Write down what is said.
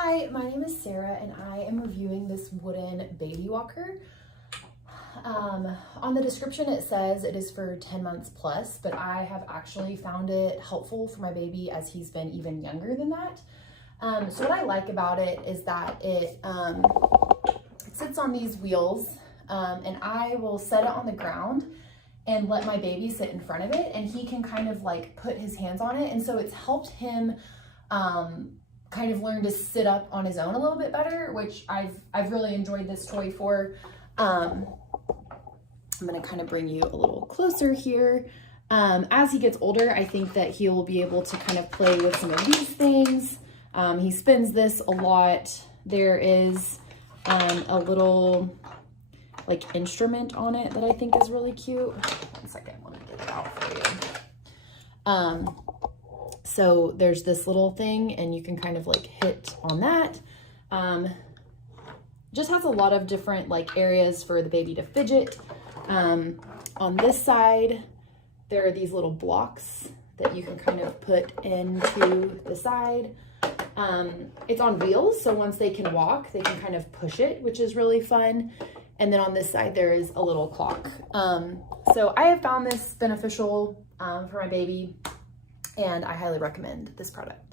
Hi, my name is Sarah and I am reviewing this wooden baby walker. On the description it says it is for 10 months plus, but I have actually found it helpful for my baby as he's been even younger than that. So what I like about it is that it sits on these wheels, and I will set it on the ground and let my baby sit in front of it, and he can kind of like put his hands on it. And so it's helped him kind of learn to sit up on his own a little bit better, which I've really enjoyed this toy for. I'm gonna kind of bring you a little closer here. As he gets older, I think that he'll be able to kind of play with some of these things. He spins this a lot. There is a little like instrument on it that I think is really cute. 1 second, let me get it out for you. So there's this little thing and you can kind of like hit on that. Just has a lot of different like areas for the baby to fidget. On this side, there are these little blocks that you can kind of put into the side. It's on wheels, so once they can walk, they can kind of push it, which is really fun. And then on this side, there is a little clock. So I have found this beneficial for my baby, and I highly recommend this product.